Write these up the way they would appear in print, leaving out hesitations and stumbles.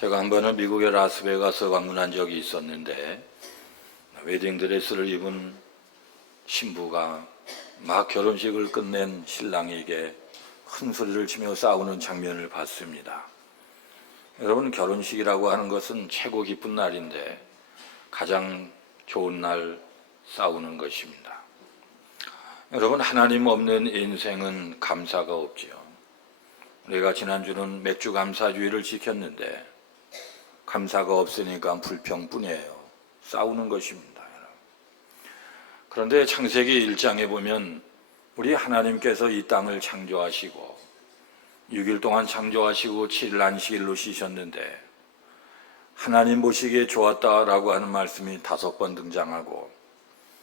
제가 한 번은 미국의 라스베가스 방문한 적이 있었는데 웨딩드레스를 입은 신부가 막 결혼식을 끝낸 신랑에게 큰 소리를 치며 싸우는 장면을 봤습니다. 여러분, 결혼식이라고 하는 것은 최고 기쁜 날인데 가장 좋은 날 싸우는 것입니다. 여러분, 하나님 없는 인생은 감사가 없지요. 우리가 지난주는 맥주 감사주의를 지켰는데 감사가 없으니까 불평뿐이에요. 싸우는 것입니다. 그런데 창세기 1장에 보면 우리 하나님께서 이 땅을 창조하시고 6일 동안 창조하시고 7일 안식일로 쉬셨는데 하나님 보시기에 좋았다라고 하는 말씀이 5번 등장하고,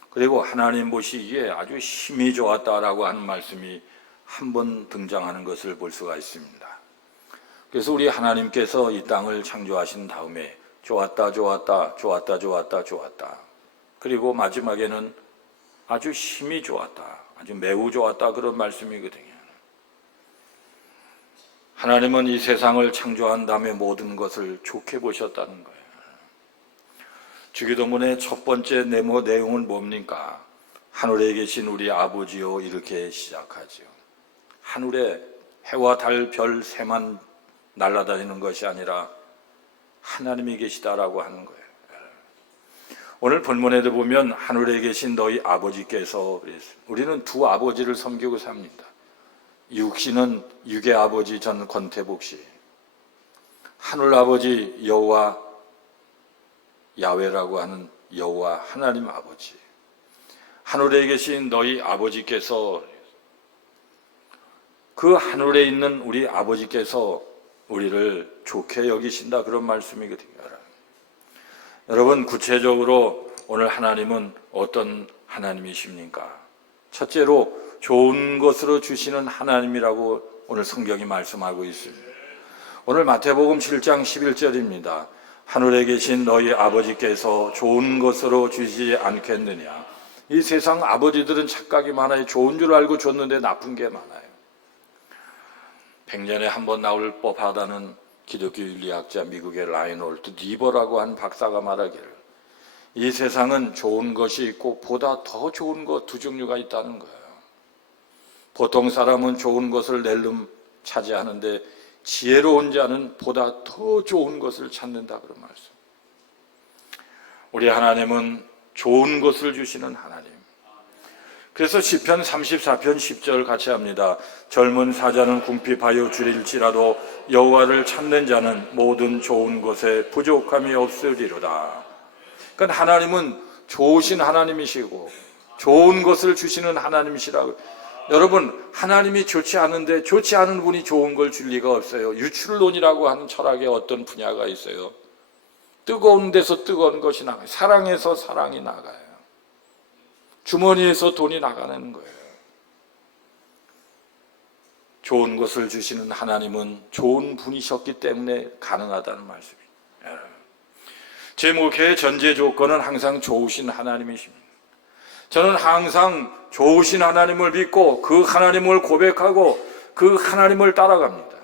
그리고 하나님 보시기에 아주 힘이 좋았다라고 하는 말씀이 1번 등장하는 것을 볼 수가 있습니다. 그래서 우리 하나님께서 이 땅을 창조하신 다음에 좋았다, 좋았다, 좋았다, 좋았다, 좋았다, 그리고 마지막에는 아주 힘이 좋았다, 아주 매우 좋았다, 그런 말씀이거든요. 하나님은 이 세상을 창조한 다음에 모든 것을 좋게 보셨다는 거예요. 주기도문의 첫 번째 내용은 뭡니까? 하늘에 계신 우리 아버지요, 이렇게 시작하죠. 하늘에 해와 달, 별, 새만 날아다니는 것이 아니라 하나님이 계시다라고 하는 거예요. 오늘 본문에도 보면 하늘에 계신 너희 아버지께서, 우리는 두 아버지를 섬기고 삽니다. 육신은 육의 아버지 전 권태복 씨, 하늘 아버지 여호와 야훼라고 하는 여호와 하나님 아버지, 하늘에 계신 너희 아버지께서, 그 하늘에 있는 우리 아버지께서 우리를 좋게 여기신다, 그런 말씀이거든요. 여러분, 구체적으로 오늘 하나님은 어떤 하나님이십니까? 첫째로 좋은 것으로 주시는 하나님이라고 오늘 성경이 말씀하고 있습니다. 오늘 마태복음 7장 11절입니다. 하늘에 계신 너희 아버지께서 좋은 것으로 주시지 않겠느냐. 이 세상 아버지들은 착각이 많아요. 좋은 줄 알고 줬는데 나쁜 게 많아요. 100년에 한 번 나올 법하다는 기독교 윤리학자 미국의 라이놀트 니버라고 한 박사가 말하기를, 이 세상은 좋은 것이 있고 보다 더 좋은 것 두 종류가 있다는 거예요. 보통 사람은 좋은 것을 낼름 차지하는데 지혜로운 자는 보다 더 좋은 것을 찾는다, 그런 말씀. 우리 하나님은 좋은 것을 주시는 하나님. 그래서 시편 34편 10절 같이 합니다. 젊은 사자는 궁핍하여 줄일지라도 여호와를 찾는 자는 모든 좋은 것에 부족함이 없으리로다. 그러니까 하나님은 좋으신 하나님이시고 좋은 것을 주시는 하나님이시라고. 여러분, 하나님이 좋지 않은데 좋지 않은 분이 좋은 걸 줄 리가 없어요. 유출론이라고 하는 철학의 어떤 분야가 있어요. 뜨거운 데서 뜨거운 것이 나가요. 사랑에서 사랑이 나가요. 주머니에서 돈이 나가는 거예요. 좋은 것을 주시는 하나님은 좋은 분이셨기 때문에 가능하다는 말씀입니다. 제 목회의 전제 조건은 항상 좋으신 하나님이십니다. 저는 항상 좋으신 하나님을 믿고 그 하나님을 고백하고 그 하나님을 따라갑니다.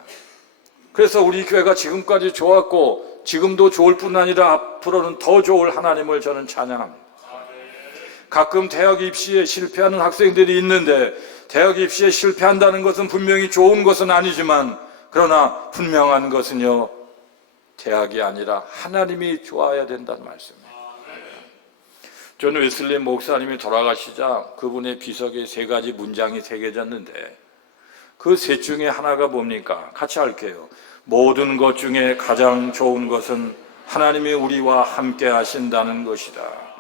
그래서 우리 교회가 지금까지 좋았고 지금도 좋을 뿐 아니라 앞으로는 더 좋을 하나님을 저는 찬양합니다. 가끔 대학 입시에 실패하는 학생들이 있는데, 대학 입시에 실패한다는 것은 분명히 좋은 것은 아니지만, 그러나 분명한 것은요, 대학이 아니라 하나님이 좋아야 된다는 말씀이에요. 존 웨슬리 목사님이 돌아가시자 그분의 비석에 3가지 문장이 새겨졌는데, 그 셋 중에 하나가 뭡니까? 같이 할게요. 모든 것 중에 가장 좋은 것은 하나님이 우리와 함께 하신다는 것이다.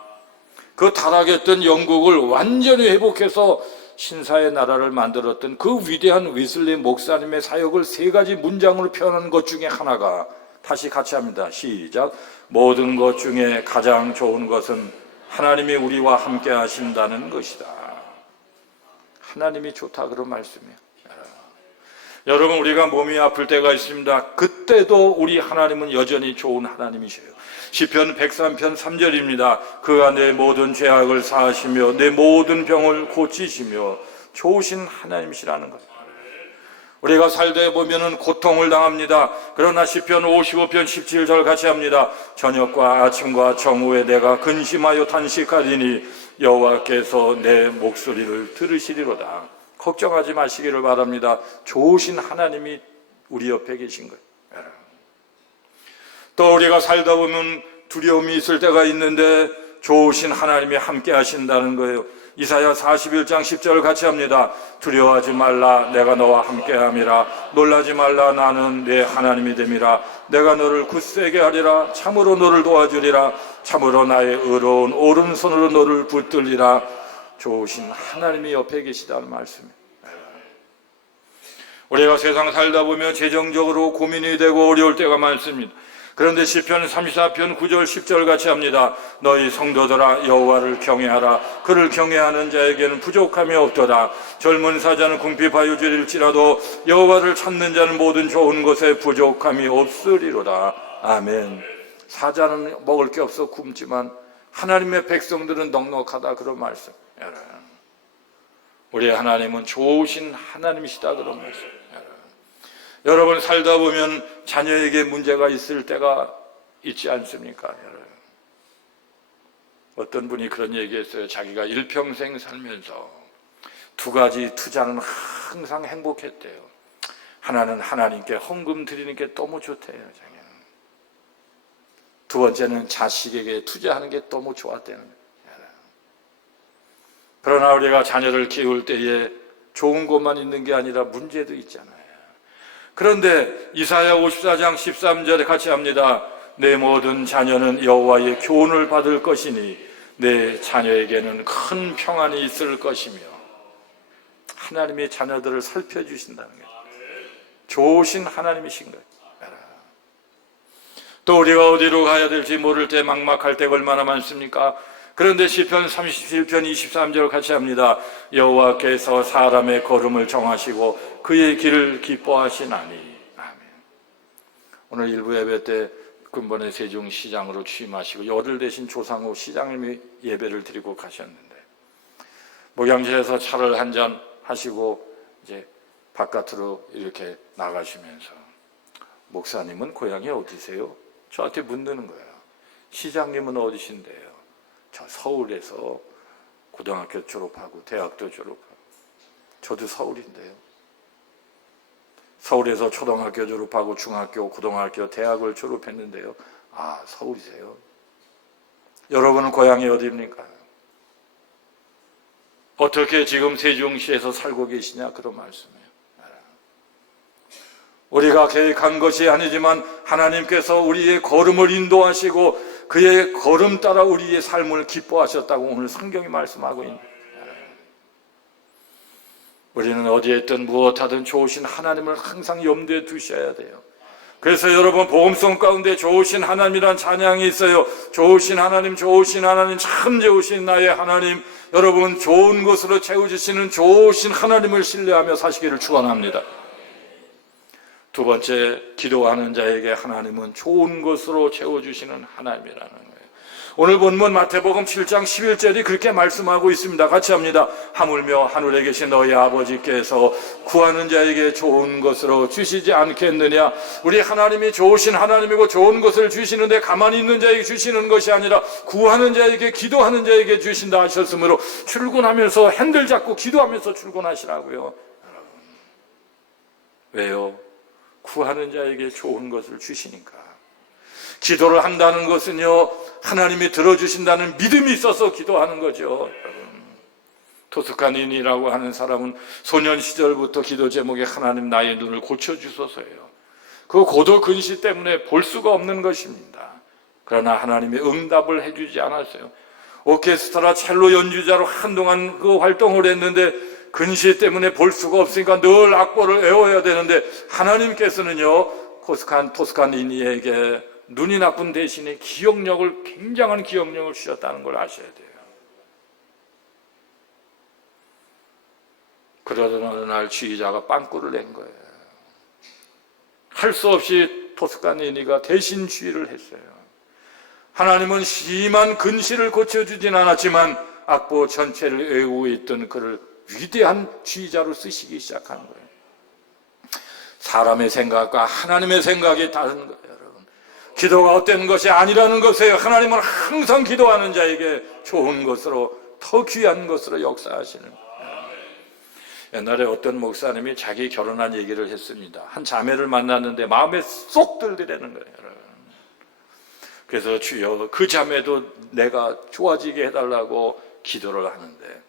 그 타락했던 영국을 완전히 회복해서 신사의 나라를 만들었던 그 위대한 웨슬리 목사님의 사역을 3가지 문장으로 표현한 것 중에 하나가, 다시 같이 합니다. 시작. 모든 것 중에 가장 좋은 것은 하나님이 우리와 함께 하신다는 것이다. 하나님이 좋다, 그런 말씀이에요. 여러분, 우리가 몸이 아플 때가 있습니다. 그때도 우리 하나님은 여전히 좋은 하나님이셔요. 시편 103편 3절입니다. 그가 내 모든 죄악을 사하시며 내 모든 병을 고치시며 좋으신 하나님이시라는 것. 우리가 살다 보면은 고통을 당합니다. 그러나 시편 55편 17절 같이 합니다. 저녁과 아침과 정오에 내가 근심하여 단식하리니 여호와께서 내 목소리를 들으시리로다. 걱정하지 마시기를 바랍니다. 좋으신 하나님이 우리 옆에 계신 거예요. 또 우리가 살다 보면 두려움이 있을 때가 있는데 좋으신 하나님이 함께 하신다는 거예요. 이사야 41장 10절 같이 합니다. 두려워하지 말라, 내가 너와 함께함이라. 놀라지 말라, 나는 네 하나님이 됨이라. 내가 너를 굳세게 하리라. 참으로 너를 도와주리라. 참으로 나의 의로운 오른손으로 너를 붙들리라. 좋으신 하나님이 옆에 계시다는 말씀이에요. 우리가 세상 살다 보면 재정적으로 고민이 되고 어려울 때가 많습니다. 그런데 시편 34편 9절 10절 같이 합니다. 너희 성도들아 여호와를 경외하라. 그를 경외하는 자에게는 부족함이 없도다. 젊은 사자는 궁핍하여 줄일지라도 여호와를 찾는 자는 모든 좋은 것에 부족함이 없으리로다. 아멘. 사자는 먹을 게 없어 굶지만 하나님의 백성들은 넉넉하다, 그런 말씀. 우리 하나님은 좋으신 하나님이시다, 그런 말씀. 여러분 살다 보면 자녀에게 문제가 있을 때가 있지 않습니까? 여러분. 어떤 분이 그런 얘기했어요. 자기가 일평생 살면서 두 가지 투자는 항상 행복했대요. 하나는 하나님께 헌금 드리는 게 너무 좋대요. 자기는. 두 번째는 자식에게 투자하는 게 너무 좋았대요. 그러나 우리가 자녀를 키울 때에 좋은 것만 있는 게 아니라 문제도 있잖아요. 그런데 이사야 54장 13절에 같이 합니다. 내 모든 자녀는 여호와의 교훈을 받을 것이니 내 자녀에게는 큰 평안이 있을 것이며. 하나님의 자녀들을 살펴주신다는 거예요. 좋으신 하나님이신 거예요. 또 우리가 어디로 가야 될지 모를 때 막막할 때가 얼마나 많습니까? 그런데 시편 37편 23절 같이 합니다. 여호와께서 사람의 걸음을 정하시고 그의 길을 기뻐하시나니. 아멘. 오늘 일부 예배 때 근본의 세종시장으로 취임하시고 열흘 대신 조상우 시장님이 예배를 드리고 가셨는데 목양지에서 차를 한 잔 하시고 이제 바깥으로 이렇게 나가시면서 목사님은 고향이 어디세요? 저한테 묻는 거예요. 시장님은 어디신데요? 저 서울에서 고등학교 졸업하고 대학도 졸업하고. 저도 서울인데요. 서울에서 초등학교 졸업하고 중학교, 고등학교, 대학을 졸업했는데요. 아, 서울이세요? 여러분은 고향이 어디입니까? 어떻게 지금 세종시에서 살고 계시냐, 그런 말씀이에요. 우리가 계획한 것이 아니지만 하나님께서 우리의 걸음을 인도하시고 그의 걸음 따라 우리의 삶을 기뻐하셨다고 오늘 성경이 말씀하고 있는 거예요. 우리는 어디에 있든 무엇하든 좋으신 하나님을 항상 염두에 두셔야 돼요. 그래서 여러분 복음성 가운데 좋으신 하나님이란 찬양이 있어요. 좋으신 하나님, 좋으신 하나님, 참 좋으신 나의 하나님. 여러분 좋은 것으로 채워주시는 좋으신 하나님을 신뢰하며 사시기를 축원합니다. 두 번째, 기도하는 자에게 하나님은 좋은 것으로 채워주시는 하나님이라는 거예요. 오늘 본문 마태복음 7장 11절이 그렇게 말씀하고 있습니다. 같이 합니다. 하물며 하늘에 계신 너희 아버지께서 구하는 자에게 좋은 것으로 주시지 않겠느냐. 우리 하나님이 좋으신 하나님이고 좋은 것을 주시는데 가만히 있는 자에게 주시는 것이 아니라 구하는 자에게, 기도하는 자에게 주신다 하셨으므로 출근하면서 핸들 잡고 기도하면서 출근하시라고요. 왜요? 구하는 자에게 좋은 것을 주시니까. 기도를 한다는 것은요, 하나님이 들어주신다는 믿음이 있어서 기도하는 거죠. 토스카니니라고 하는 사람은 소년 시절부터 기도 제목에 하나님 나의 눈을 고쳐주소서예요. 그 고도 근시 때문에 볼 수가 없는 것입니다. 그러나 하나님이 응답을 해주지 않았어요. 오케스트라 첼로 연주자로 한동안 그 활동을 했는데 근시 때문에 볼 수가 없으니까 늘 악보를 외워야 되는데 하나님께서는요, 토스카니니에게 눈이 나쁜 대신에 기억력을, 굉장한 기억력을 주셨다는 걸 아셔야 돼요. 그러던 어느 날 지휘자가 빵꾸를 낸 거예요. 할 수 없이 토스카니니가 대신 지휘를 했어요. 하나님은 심한 근시를 고쳐주진 않았지만 악보 전체를 외우고 있던 그를 위대한 지휘자로 쓰시기 시작한 거예요. 사람의 생각과 하나님의 생각이 다른 거예요, 여러분. 기도가 헛된 것이 아니라는 것이에요. 하나님은 항상 기도하는 자에게 좋은 것으로, 더 귀한 것으로 역사하시는 거예요. 옛날에 어떤 목사님이 자기 결혼한 얘기를 했습니다. 한 자매를 만났는데 마음에 쏙 들더라는 거예요, 여러분. 그래서 주여, 그 자매도 내가 좋아지게 해달라고 기도를 하는데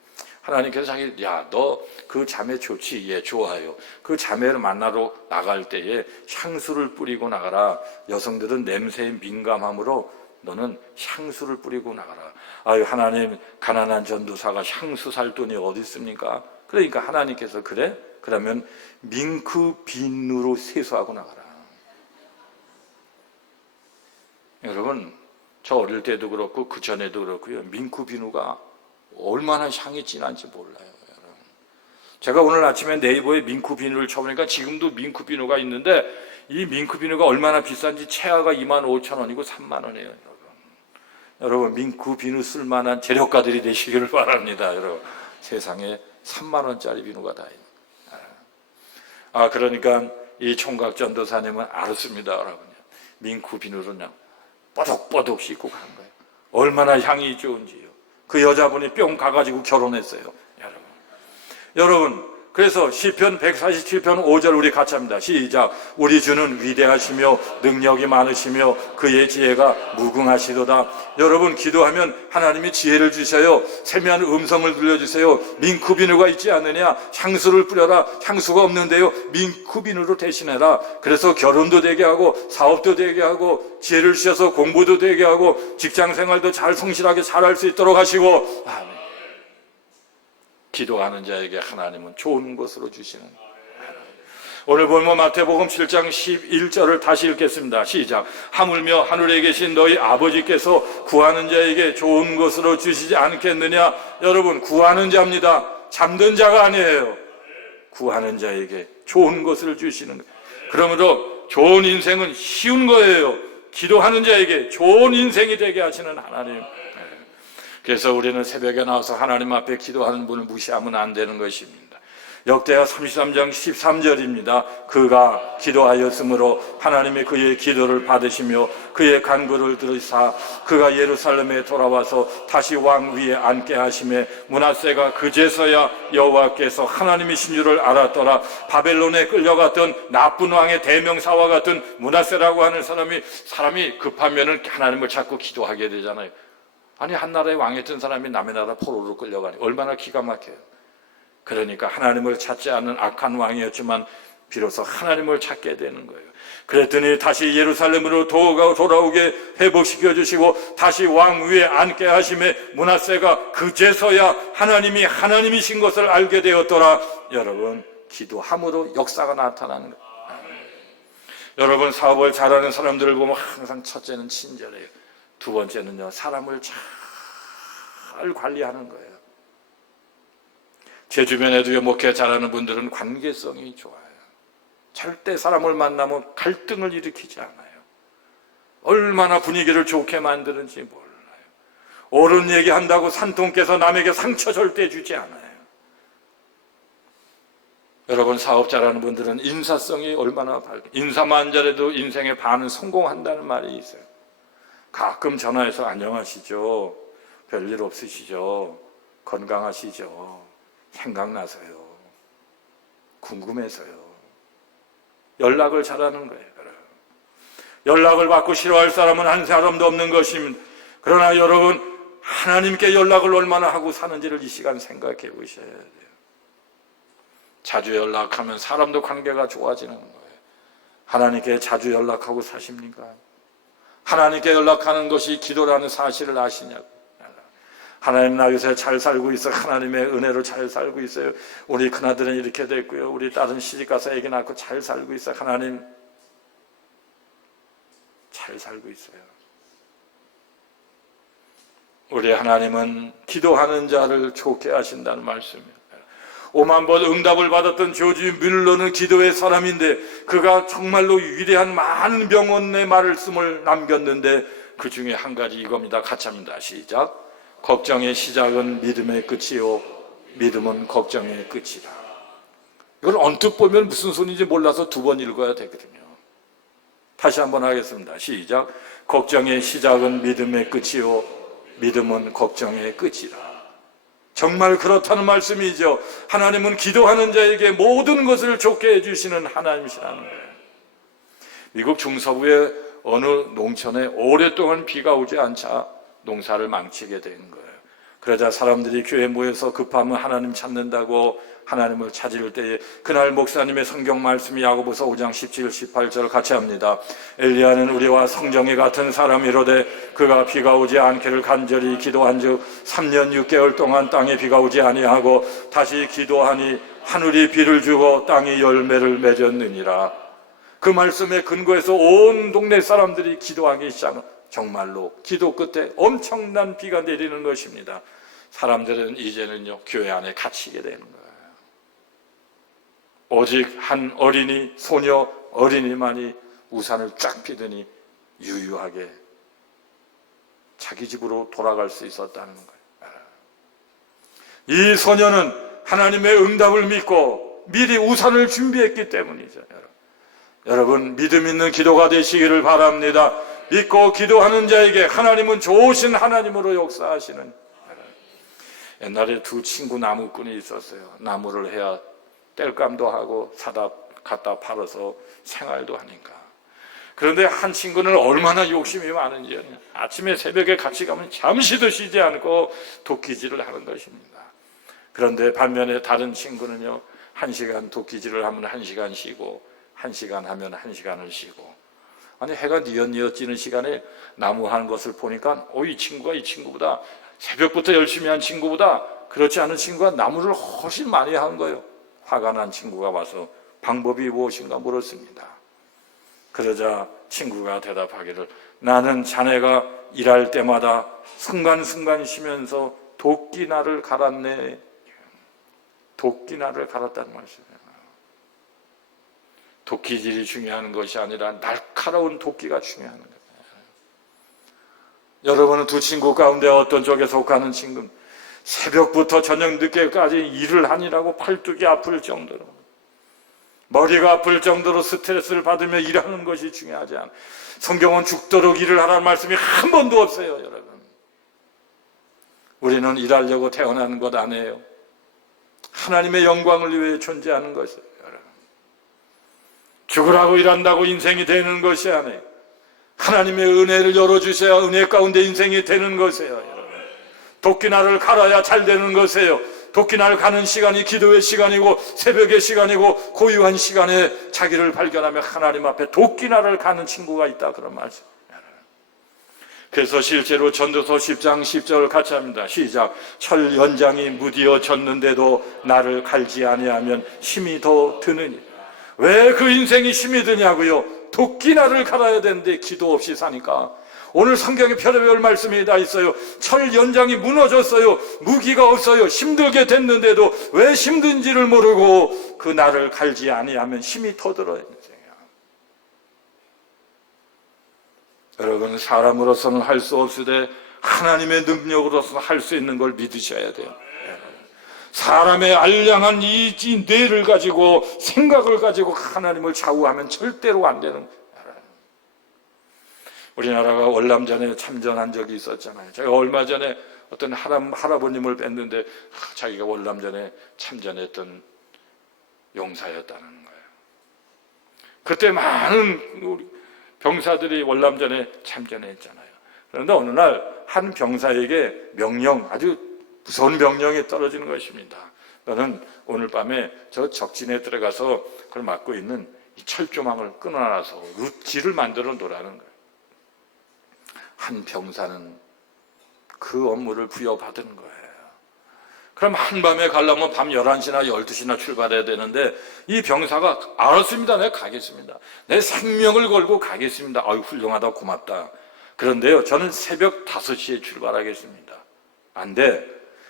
하나님께서 자기, 야, 너 그 자매 좋지? 예, 좋아요. 그 자매를 만나러 나갈 때에 향수를 뿌리고 나가라. 여성들은 냄새에 민감함으로 너는 향수를 뿌리고 나가라. 아유, 하나님, 가난한 전도사가 향수 살 돈이 어디 있습니까? 그러니까 하나님께서, 그래? 그러면 밍크 비누로 세수하고 나가라. 여러분, 저 어릴 때도 그렇고 그 전에도 그렇고요, 밍크 비누가 얼마나 향이 진한지 몰라요, 여러분. 제가 오늘 아침에 네이버에 밍크 비누를 쳐보니까 지금도 밍크 비누가 있는데, 이 밍크 비누가 얼마나 비싼지 최하가 25,000원이고 30,000원이에요, 여러분. 여러분, 밍크 비누 쓸만한 재력가들이 되시기를 바랍니다, 여러분. 세상에 30,000원짜리 비누가 다 있는. 그러니까 이 총각 전도사님은 알았습니다, 여러분. 밍크 비누를 그냥 뽀득뽀득 씻고 간 거예요. 얼마나 향이 좋은지요. 그 여자분이 뿅 가가지고 결혼했어요, 여러분. 그래서 시편 147편 5절 우리 같이 합니다. 시작. 우리 주는 위대하시며 능력이 많으시며 그의 지혜가 무궁하시도다. 여러분, 기도하면 하나님이 지혜를 주셔요. 세미한 음성을 들려주세요. 밍크 비누가 있지 않느냐? 향수를 뿌려라. 향수가 없는데요, 밍크 비누로 대신해라. 그래서 결혼도 되게 하고 사업도 되게 하고 지혜를 주셔서 공부도 되게 하고 직장생활도 잘 성실하게 잘할 수 있도록 하시고. 아멘. 기도하는 자에게 하나님은 좋은 것으로 주시는 거예요. 오늘 보면 마태복음 7장 11절을 다시 읽겠습니다. 시작. 하물며 하늘에 계신 너희 아버지께서 구하는 자에게 좋은 것으로 주시지 않겠느냐? 여러분, 구하는 자입니다. 잠든 자가 아니에요. 구하는 자에게 좋은 것을 주시는 거예요. 그러므로 좋은 인생은 쉬운 거예요. 기도하는 자에게 좋은 인생이 되게 하시는 하나님. 그래서 우리는 새벽에 나와서 하나님 앞에 기도하는 분을 무시하면 안 되는 것입니다. 역대하 33장 13절입니다. 그가 기도하였으므로 하나님이 그의 기도를 받으시며 그의 간구를 들으사 그가 예루살렘에 돌아와서 다시 왕 위에 앉게 하시매 므낫세가 그제서야 여호와께서 하나님이신 줄을 알았더라. 바벨론에 끌려갔던 나쁜 왕의 대명사와 같은 므낫세라고 하는 사람이 급하면은 하나님을 찾고 기도하게 되잖아요. 아니, 한 나라의 왕이었던 사람이 남의 나라 포로로 끌려가니 얼마나 기가 막혀요. 그러니까 하나님을 찾지 않는 악한 왕이었지만 비로소 하나님을 찾게 되는 거예요. 그랬더니 다시 예루살렘으로 돌아오게 회복시켜 주시고 다시 왕 위에 앉게 하심에 므낫세가 그제서야 하나님이 하나님이신 것을 알게 되었더라. 여러분, 기도함으로 역사가 나타나는 거예요. 여러분, 사업을 잘하는 사람들을 보면 항상 첫째는 친절해요. 두 번째는요, 사람을 잘 관리하는 거예요. 제 주변에도 목회 잘하는 분들은 관계성이 좋아요. 절대 사람을 만나면 갈등을 일으키지 않아요. 얼마나 분위기를 좋게 만드는지 몰라요. 옳은 얘기한다고 산통께서 남에게 상처 절대 주지 않아요. 여러분, 사업 잘하는 분들은 인사성이 얼마나 밝아요. 인사만 잘해도 인생의 반은 성공한다는 말이 있어요. 가끔 전화해서 안녕하시죠? 별일 없으시죠? 건강하시죠? 생각나서요? 궁금해서요? 연락을 잘하는 거예요. 연락을 받고 싫어할 사람은 한 사람도 없는 것입니다. 그러나 여러분, 하나님께 연락을 얼마나 하고 사는지를 이 시간 생각해 보셔야 돼요. 자주 연락하면 사람도 관계가 좋아지는 거예요. 하나님께 자주 연락하고 사십니까? 하나님께 연락하는 것이 기도라는 사실을 아시냐고. 하나님, 나 요새 잘 살고 있어. 하나님의 은혜로 잘 살고 있어요. 우리 큰아들은 이렇게 됐고요. 우리 딸은 시집가서 애기 낳고 잘 살고 있어. 하나님, 잘 살고 있어요. 우리 하나님은 기도하는 자를 좋게 하신다는 말씀입니다. 5만 번 응답을 받았던 조지 뮬러는 기도의 사람인데 그가 정말로 위대한 많은 병원의 말씀을 남겼는데 그 중에 한 가지 이겁니다. 같이 합니다. 시작. 걱정의 시작은 믿음의 끝이요 믿음은 걱정의 끝이다. 이걸 언뜻 보면 무슨 소리인지 몰라서 두 번 읽어야 되거든요. 다시 한번 하겠습니다. 시작. 걱정의 시작은 믿음의 끝이요 믿음은 걱정의 끝이라. 정말 그렇다는 말씀이죠. 하나님은 기도하는 자에게 모든 것을 좋게 해주시는 하나님이시라는 거예요. 미국 중서부의 어느 농촌에 오랫동안 비가 오지 않자 농사를 망치게 된 거예요. 그러자 사람들이 교회에 모여서 급하면 하나님 찾는다고 하나님을 찾을 때에 그날 목사님의 성경 말씀이 야고보서 5장 17, 18절 같이 합니다. 엘리야는 우리와 성정이 같은 사람이로되 그가 비가 오지 않기를 간절히 기도한즉 3년 6개월 동안 땅에 비가 오지 아니하고 다시 기도하니 하늘이 비를 주고 땅이 열매를 맺었느니라. 그 말씀에 근거해서 온 동네 사람들이 기도하기 시작합니다. 정말로 기도 끝에 엄청난 비가 내리는 것입니다. 사람들은 이제는요 교회 안에 갇히게 되는 거예요. 오직 한 어린이, 소녀 어린이만이 우산을 쫙 피더니 유유하게 자기 집으로 돌아갈 수 있었다는 거예요. 이 소녀는 하나님의 응답을 믿고 미리 우산을 준비했기 때문이죠. 여러분 믿음 있는 기도가 되시기를 바랍니다. 믿고 기도하는 자에게 하나님은 좋으신 하나님으로 역사하시는. 옛날에 두 친구 나무꾼이 있었어요. 나무를 해야 땔감도 하고 사다 갖다 팔아서 생활도 하니까. 그런데 한 친구는 얼마나 욕심이 많은지 아침에 새벽에 같이 가면 잠시도 쉬지 않고 도끼질을 하는 것입니다. 그런데 반면에 다른 친구는요 1시간 도끼질을 하면 1시간 쉬고 1시간 하면 1시간을 쉬고. 아니 해가 뉘엿뉘엿 지는 시간에 나무 하는 것을 보니까 이 친구가 이 친구보다 새벽부터 열심히 한 친구보다 그렇지 않은 친구가 나무를 훨씬 많이 한 거예요. 화가 난 친구가 와서 방법이 무엇인가 물었습니다. 그러자 친구가 대답하기를 나는 자네가 일할 때마다 순간순간 쉬면서 도끼날을 갈았네. 도끼날을 갈았다는 말씀이에요. 도끼질이 중요한 것이 아니라 날카로운 도끼가 중요한 거예요. 여러분은 두 친구 가운데 어떤 쪽에 속하는 친구? 새벽부터 저녁 늦게까지 일을 하느라고 팔뚝이 아플 정도로 머리가 아플 정도로 스트레스를 받으며 일하는 것이 중요하지 않아요. 성경은 죽도록 일을 하라는 말씀이 한 번도 없어요. 여러분 우리는 일하려고 태어난 것 아니에요. 하나님의 영광을 위해 존재하는 것이에요. 여러분 죽으라고 일한다고 인생이 되는 것이 아니에요. 하나님의 은혜를 열어주셔야 은혜 가운데 인생이 되는 것이에요. 여러분 도끼날을 갈아야 잘 되는 것이에요. 도끼날 가는 시간이 기도의 시간이고 새벽의 시간이고 고유한 시간에 자기를 발견하며 하나님 앞에 도끼날을 가는 친구가 있다 그런 말씀. 그래서 실제로 전도서 10장 10절 같이 합니다. 시작. 철 연장이 무디어졌는데도 나를 갈지 아니하면 힘이 더 드느니. 왜 그 인생이 힘이 드냐고요? 도끼날을 갈아야 되는데 기도 없이 사니까. 오늘 성경에 별의별 말씀이 다 있어요. 철 연장이 무너졌어요. 무기가 없어요. 힘들게 됐는데도 왜 힘든지를 모르고 그 날을 갈지 아니하면 힘이 더 들어요. 여러분 사람으로서는 할 수 없으되 하나님의 능력으로서는 할 수 있는 걸 믿으셔야 돼요. 사람의 알량한 이 뇌를 가지고 생각을 가지고 하나님을 좌우하면 절대로 안 되는 거예요. 우리나라가 월남전에 참전한 적이 있었잖아요. 제가 얼마 전에 어떤 할아버님을 뵀는데 자기가 월남전에 참전했던 용사였다는 거예요. 그때 많은 우리 병사들이 월남전에 참전했잖아요. 그런데 어느 날 한 병사에게 명령, 아주 무서운 명령이 떨어지는 것입니다. 너는 오늘 밤에 저 적진에 들어가서 그걸 막고 있는 이 철조망을 끊어놔서 룻지를 만들어 놓으라는 거예요. 한 병사는 그 업무를 부여받은 거예요. 그럼 한밤에 가려면 밤 11시나 12시나 출발해야 되는데 이 병사가 알았습니다. 내가 가겠습니다. 내 생명을 걸고 가겠습니다. 아유 훌륭하다 고맙다. 그런데요 저는 새벽 5시에 출발하겠습니다. 안 돼.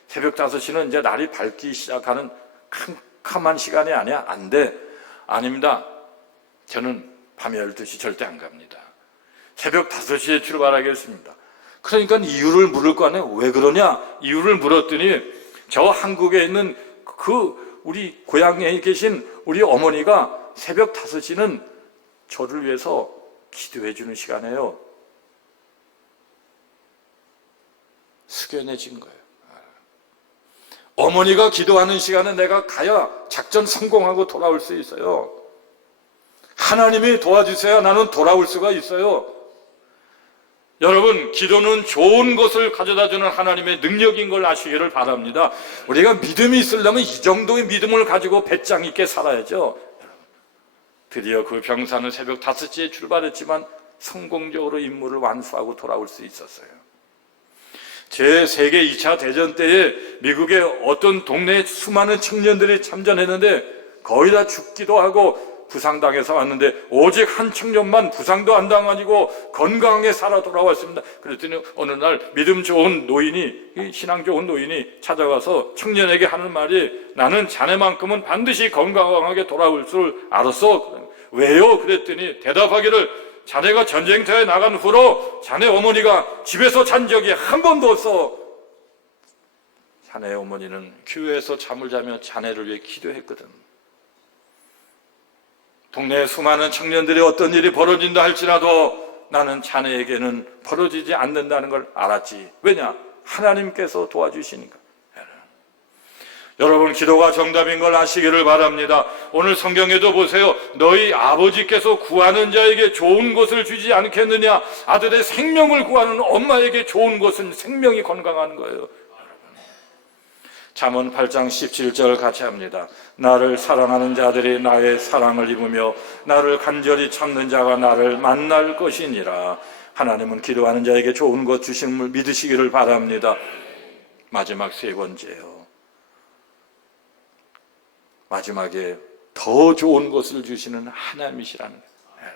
새벽 5시는 이제 날이 밝기 시작하는 캄캄한 시간이 아니야. 안 돼. 아닙니다. 저는 밤 12시 절대 안 갑니다. 새벽 5시에 출발하겠습니다. 그러니까 이유를 물을 거 아니에요. 왜 그러냐? 이유를 물었더니 저 한국에 있는 그 우리 고향에 계신 우리 어머니가 새벽 5시는 저를 위해서 기도해 주는 시간이에요. 숙연해진 거예요. 어머니가 기도하는 시간에 내가 가야 작전 성공하고 돌아올 수 있어요. 하나님이 도와주셔야 나는 돌아올 수가 있어요. 여러분, 기도는 좋은 것을 가져다주는 하나님의 능력인 걸 아시기를 바랍니다. 우리가 믿음이 있으려면 이 정도의 믿음을 가지고 배짱 있게 살아야죠. 드디어 그 병사는 새벽 5시에 출발했지만 성공적으로 임무를 완수하고 돌아올 수 있었어요. 제2 차 대전 때에 미국의 어떤 동네에 수많은 청년들이 참전했는데 거의 다 죽기도 하고 부상당해서 왔는데 오직 한 청년만 부상도 안 당하고 건강하게 살아 돌아왔습니다. 그랬더니 어느 날 믿음 좋은 노인이, 신앙 좋은 노인이 찾아가서 청년에게 하는 말이, 나는 자네만큼은 반드시 건강하게 돌아올 줄 알았어. 왜요? 그랬더니 대답하기를, 자네가 전쟁터에 나간 후로 자네 어머니가 집에서 잔 적이 한 번도 없어. 자네 어머니는 교회에서 잠을 자며 자네를 위해 기도했거든. 동네에 수많은 청년들이 어떤 일이 벌어진다 할지라도 나는 자네에게는 벌어지지 않는다는 걸 알았지. 왜냐? 하나님께서 도와주시니까. 여러분, 기도가 정답인 걸 아시기를 바랍니다. 오늘 성경에도 보세요. 너희 아버지께서 구하는 자에게 좋은 것을 주지 않겠느냐. 아들의 생명을 구하는 엄마에게 좋은 것은 생명이 건강한 거예요. 잠언 8장 17절 같이 합니다. 나를 사랑하는 자들이 나의 사랑을 입으며 나를 간절히 찾는 자가 나를 만날 것이니라. 하나님은 기도하는 자에게 좋은 것 주심을 믿으시기를 바랍니다. 마지막 3번째요. 마지막에 더 좋은 것을 주시는 하나님이시라는 거예요.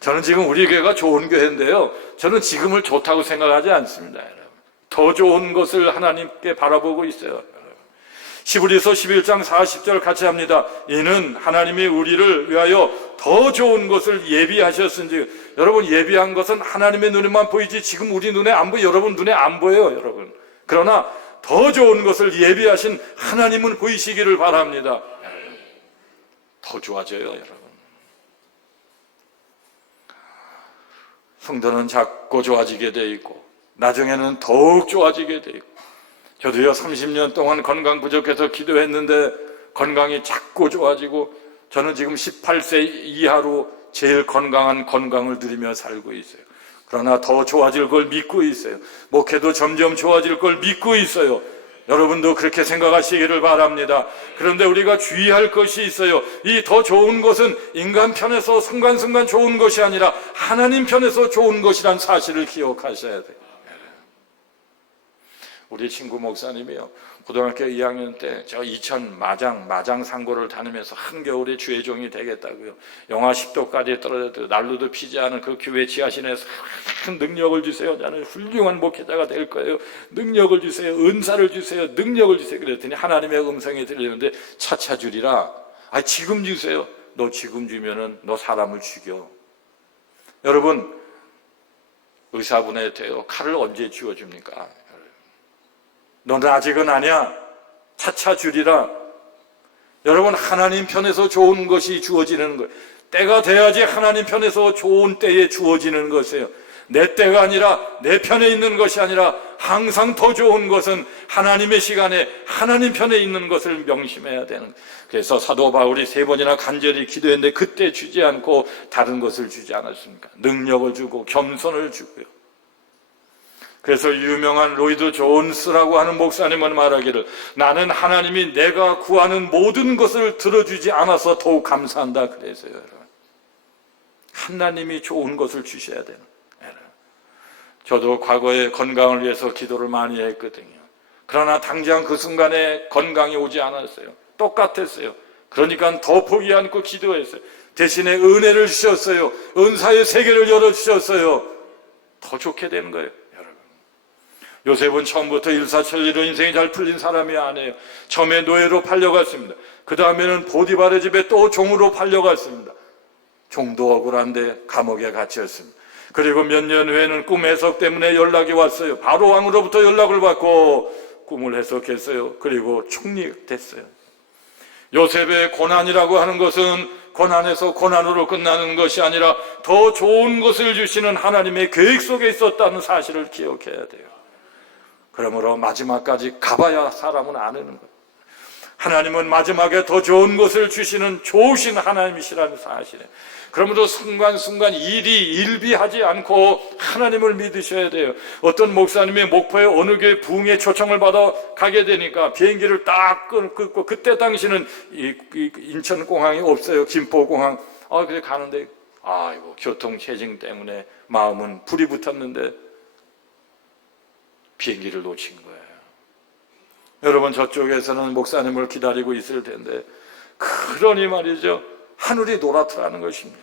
저는 지금 우리 교회가 좋은 교회인데요, 저는 지금을 좋다고 생각하지 않습니다. 더 좋은 것을 하나님께 바라보고 있어요. 히브리서 11장 40절 같이 합니다. 이는 하나님이 우리를 위하여 더 좋은 것을 예비하셨은지. 여러분, 예비한 것은 하나님의 눈에만 보이지 지금 우리 눈에 안 보여요. 여러분 눈에 안 보여요, 여러분. 그러나 더 좋은 것을 예비하신 하나님은 보이시기를 바랍니다. 더 좋아져요, 여러분. 성도는 자꾸 좋아지게 돼 있고 나중에는 더욱 좋아지게 돼 있고, 저도요 30년 동안 건강 부족해서 기도했는데 건강이 자꾸 좋아지고, 저는 지금 18세 이하로 제일 건강한 건강을 누리며 살고 있어요. 그러나 더 좋아질 걸 믿고 있어요. 목회도 점점 좋아질 걸 믿고 있어요. 여러분도 그렇게 생각하시기를 바랍니다. 그런데 우리가 주의할 것이 있어요. 이 더 좋은 것은 인간 편에서 순간순간 좋은 것이 아니라 하나님 편에서 좋은 것이란 사실을 기억하셔야 돼요. 우리 친구 목사님이요, 고등학교 2학년 때 저 이천 마장 상고를 다니면서 한겨울에 주의 종이 되겠다고요. 영하 10도까지 떨어져도 난로도 피지 않은 그 교회 지하실에서 큰 능력을 주세요. 나는 훌륭한 목회자가 될 거예요. 능력을 주세요. 은사를 주세요. 능력을 주세요. 그랬더니 하나님의 음성이 들리는데 차차 주리라. 지금 주세요. 너 지금 주면은 너 사람을 죽여. 여러분, 의사분한테요, 칼을 언제 쥐어줍니까? 너는 아직은 아니야. 차차 주리라. 여러분, 하나님 편에서 좋은 것이 주어지는 거예요. 때가 돼야지 하나님 편에서 좋은 때에 주어지는 것이에요. 내 때가 아니라, 내 편에 있는 것이 아니라 항상 더 좋은 것은 하나님의 시간에 하나님 편에 있는 것을 명심해야 되는 거예요. 그래서 사도 바울이 3번이나 간절히 기도했는데 그때 주지 않고 다른 것을 주지 않았습니까? 능력을 주고 겸손을 주고요. 그래서 유명한 로이드 존스라고 하는 목사님은 말하기를, 나는 하나님이 내가 구하는 모든 것을 들어주지 않아서 더욱 감사한다 그래서요. 여러분, 하나님이 좋은 것을 주셔야 되는. 저도 과거에 건강을 위해서 기도를 많이 했거든요. 그러나 당장 그 순간에 건강이 오지 않았어요. 똑같았어요. 그러니까 더 포기 않고 기도했어요. 대신에 은혜를 주셨어요. 은사의 세계를 열어주셨어요. 더 좋게 되는 거예요. 요셉은 처음부터 일사천리로 인생이 잘 풀린 사람이 아니에요. 처음에 노예로 팔려갔습니다. 그 다음에는 보디발의 집에 또 종으로 팔려갔습니다. 종도 억울한데 감옥에 갇혔습니다. 그리고 몇 년 후에는 꿈 해석 때문에 연락이 왔어요. 바로 왕으로부터 연락을 받고 꿈을 해석했어요. 그리고 총리 됐어요. 요셉의 고난이라고 하는 것은 고난에서 고난으로 끝나는 것이 아니라 더 좋은 것을 주시는 하나님의 계획 속에 있었다는 사실을 기억해야 돼요. 그러므로 마지막까지 가봐야 사람은 아는 거예요. 하나님은 마지막에 더 좋은 것을 주시는 좋으신 하나님이시라는 사실에, 그러므로 순간순간 일비하지 않고 하나님을 믿으셔야 돼요. 어떤 목사님이 목포의 어느 교회 부흥의 초청을 받아 가게 되니까 비행기를 딱 끊고, 그때 당시는 인천공항이 없어요. 김포공항. 그래 가는데 이거 교통체증 때문에 마음은 불이 붙었는데 비행기를 놓친 거예요. 여러분, 저쪽에서는 목사님을 기다리고 있을 텐데, 그러니 말이죠, 하늘이 노랗더라는 것입니다.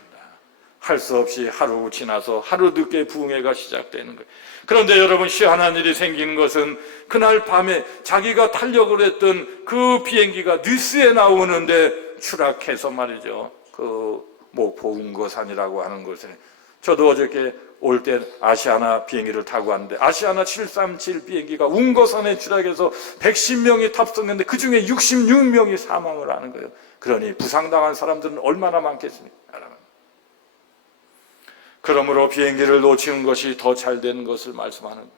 할 수 없이 하루 지나서 하루 늦게 부흥회가 시작되는 거예요. 그런데 여러분, 희한한 일이 생기는 것은 그날 밤에 자기가 타려고 했던 그 비행기가 뉴스에 나오는데 추락해서 말이죠, 그 목포 운거산이라고 하는 곳에, 저도 어저께 올 때 아시아나 비행기를 타고 왔는데 아시아나 737 비행기가 운거산에 추락해서 110명이 탑승했는데 그 중에 66명이 사망을 하는 거예요. 그러니 부상당한 사람들은 얼마나 많겠습니까? 그러므로 비행기를 놓치는 것이 더 잘 되는 것을 말씀하는 거예요.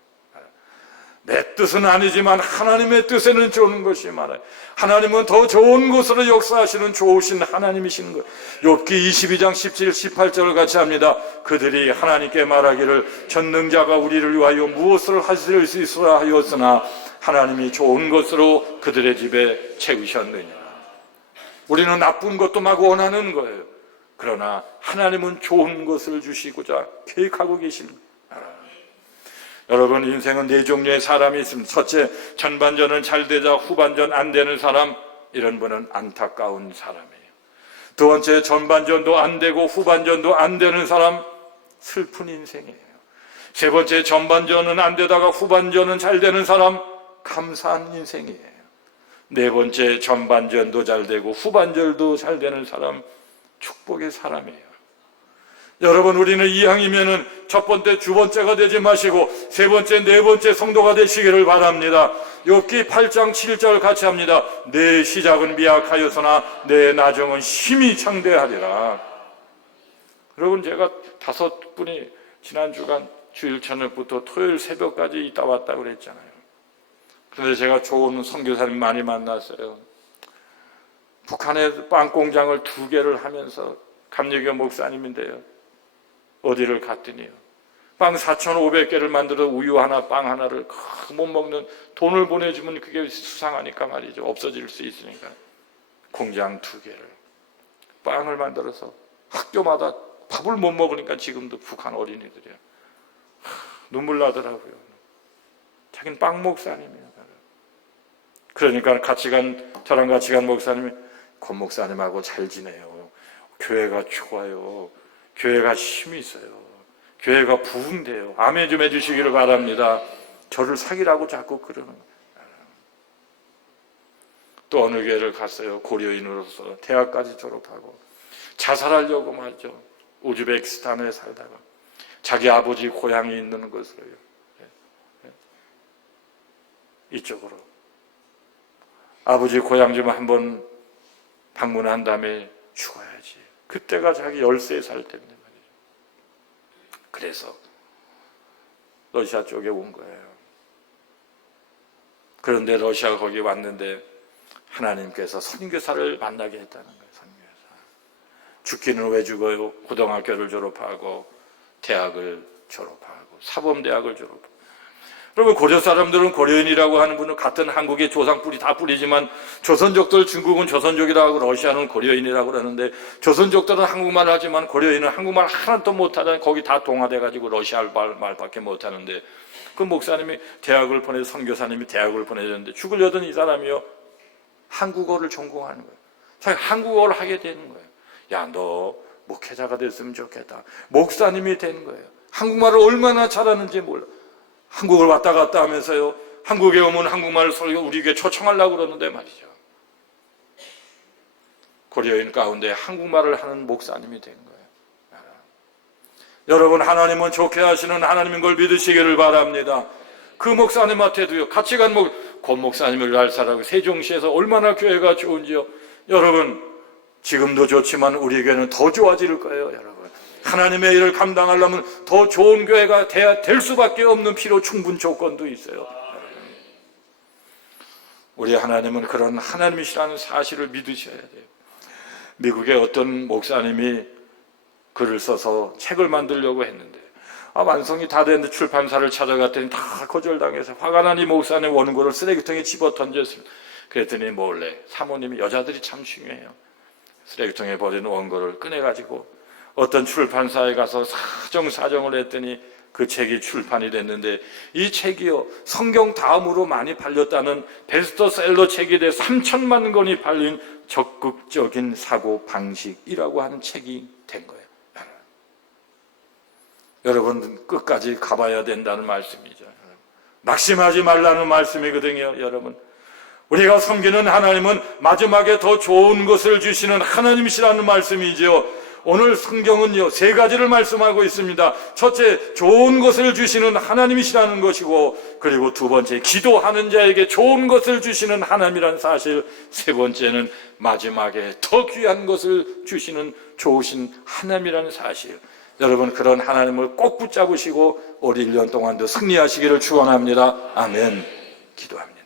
내 뜻은 아니지만 하나님의 뜻에는 좋은 것이 많아요. 하나님은 더 좋은 것으로 역사하시는 좋으신 하나님이신 거예요. 욥기 22장 17, 18절을 같이 합니다. 그들이 하나님께 말하기를 전능자가 우리를 위하여 무엇을 하실 수 있으라 하였으나 하나님이 좋은 것으로 그들의 집에 채우셨느니라. 우리는 나쁜 것도 막 원하는 거예요. 그러나 하나님은 좋은 것을 주시고자 계획하고 계신 거예요. 여러분, 인생은 네 종류의 사람이 있습니다. 첫째, 전반전은 잘 되자 후반전 안 되는 사람, 이런 분은 안타까운 사람이에요. 두 번째, 전반전도 안 되고 후반전도 안 되는 사람, 슬픈 인생이에요. 세 번째, 전반전은 안 되다가 후반전은 잘 되는 사람, 감사한 인생이에요. 네 번째, 전반전도 잘 되고 후반전도 잘 되는 사람, 축복의 사람이에요. 여러분, 우리는 이왕이면은 첫 번째, 두 번째가 되지 마시고 세 번째, 네 번째 성도가 되시기를 바랍니다. 욥기 8장 7절 같이 합니다. 내 시작은 미약하여서나 내 나중은 심히 창대하리라. 여러분, 제가 5분이 지난 주간 주일 저녁부터 토요일 새벽까지 있다 왔다 그랬잖아요. 그런데 제가 좋은 선교사님 많이 만났어요. 북한에 빵 공장을 2개를 하면서 감리교 목사님인데요. 어디를 갔더니요, 빵 4,500개를 만들어 우유 하나 빵 하나를 못 먹는, 돈을 보내주면 그게 수상하니까 말이죠, 없어질 수 있으니까 공장 2개를 빵을 만들어서 학교마다 밥을 못 먹으니까 지금도 북한 어린이들이요 눈물 나더라고요. 자기는 빵 목사님이에요. 그러니까 저랑 같이 간 목사님이 권 목사님하고 잘 지내요. 교회가 좋아요. 교회가 힘이 있어요. 교회가 부흥돼요. 아멘 좀 해주시기를 바랍니다. 저를 사귀라고 자꾸 그러는 거예요. 또 어느 교회를 갔어요. 고려인으로서 대학까지 졸업하고 자살하려고 말이죠. 우즈베키스탄에 살다가 자기 아버지 고향이 있는 곳으로요, 이쪽으로 아버지 고향 좀 한번 방문한 다음에 죽어야지. 그때가 자기 13살 때문에 말이죠. 그래서 러시아 쪽에 온 거예요. 그런데 러시아 거기 왔는데 하나님께서 선교사를 만나게 했다는 거예요. 선교사. 죽기는 왜 죽어요? 고등학교를 졸업하고 대학을 졸업하고 사범대학을 졸업하고. 여러분, 고려 사람들은 고려인이라고 하는 분은 같은 한국의 조상 뿌리 다 뿌리지만 조선족들, 중국은 조선족이라고 하고 러시아는 고려인이라고 그러는데, 조선족들은 한국말을 하지만 고려인은 한국말 하나도 못하다 거기 다 동화돼가지고 러시아 말밖에 못하는데, 그 목사님이 대학을 보내서 선교사님이 대학을 보내줬는데 죽으려던 이 사람이요, 한국어를 전공하는 거예요. 자기 한국어를 하게 되는 거예요. 야, 너 목회자가 됐으면 좋겠다. 목사님이 되는 거예요. 한국말을 얼마나 잘하는지 몰라. 한국을 왔다 갔다 하면서요, 한국에 오면 한국말 설교 우리 교회 초청하려고 그러는데 말이죠, 고려인 가운데 한국말을 하는 목사님이 된 거예요. 여러분, 하나님은 좋게 하시는 하나님인 걸 믿으시기를 바랍니다. 그 목사님한테도요, 같이 간 권 목사님을 알 사람이 세종시에서 얼마나 교회가 좋은지요. 여러분, 지금도 좋지만 우리 교회는 더 좋아질 거예요, 여러분. 하나님의 일을 감당하려면 더 좋은 교회가 돼야 될 수밖에 없는 필요 충분 조건도 있어요. 우리 하나님은 그런 하나님이시라는 사실을 믿으셔야 돼요. 미국의 어떤 목사님이 글을 써서 책을 만들려고 했는데 완성이 다 됐는데 출판사를 찾아갔더니 다 거절당해서 화가 난 이 목사님 원고를 쓰레기통에 집어 던졌습니다. 그랬더니 몰래 사모님이, 여자들이 참 중요해요, 쓰레기통에 버린 원고를 꺼내가지고 어떤 출판사에 가서 사정을 했더니 그 책이 출판이 됐는데, 이 책이요 성경 다음으로 많이 팔렸다는 베스트셀러 책이 돼 3천만 권이 팔린 적극적인 사고방식이라고 하는 책이 된 거예요. 여러분, 끝까지 가봐야 된다는 말씀이죠. 낙심하지 말라는 말씀이거든요. 여러분, 우리가 섬기는 하나님은 마지막에 더 좋은 것을 주시는 하나님이시라는 말씀이죠. 오늘 성경은요 3가지를 말씀하고 있습니다. 첫째, 좋은 것을 주시는 하나님이시라는 것이고, 그리고 두 번째, 기도하는 자에게 좋은 것을 주시는 하나님이라는 사실, 세 번째는 마지막에 더 귀한 것을 주시는 좋으신 하나님이라는 사실. 여러분, 그런 하나님을 꼭 붙잡으시고 우리 1년 동안도 승리하시기를 축원합니다. 아멘. 기도합니다.